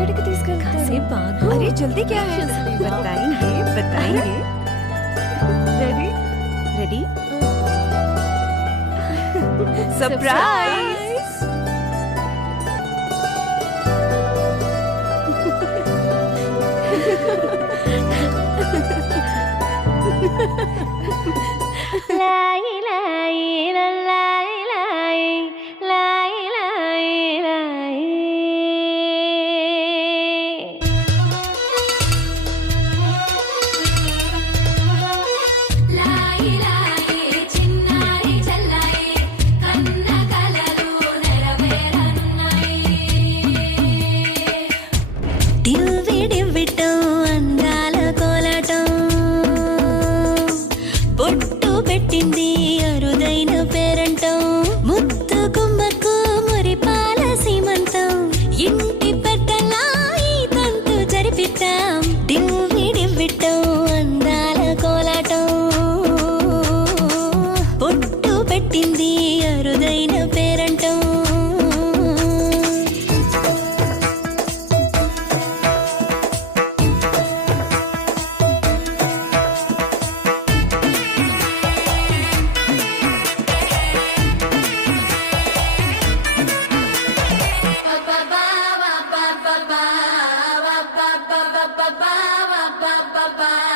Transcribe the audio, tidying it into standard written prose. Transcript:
ఎక్కడికి తీసుకెళ్తారు? अरे जल्दी क्या है, बताएंगे बताएंगे। Ready ready surprise. लाई लाई लाई लाई लाई लाई लाई लाई लाई చిన్నారి చల్లాయి కన్న కలలు నెరవేరనున్నాయి దివ్విడివ్విటం అందాల కోలాటం బొట్టు పెట్టింది అరుదైన పేరంటం ముద్దు గుమ్మకు మురిపాల సీమంతం ఇంటి పెద్దలా ఈ తంతు జరిపిద్దాం దివ్విడివ్విటం అందాల కోలాటం బొట్టు పెట్టింది అరుదైన పేరంటం Bye.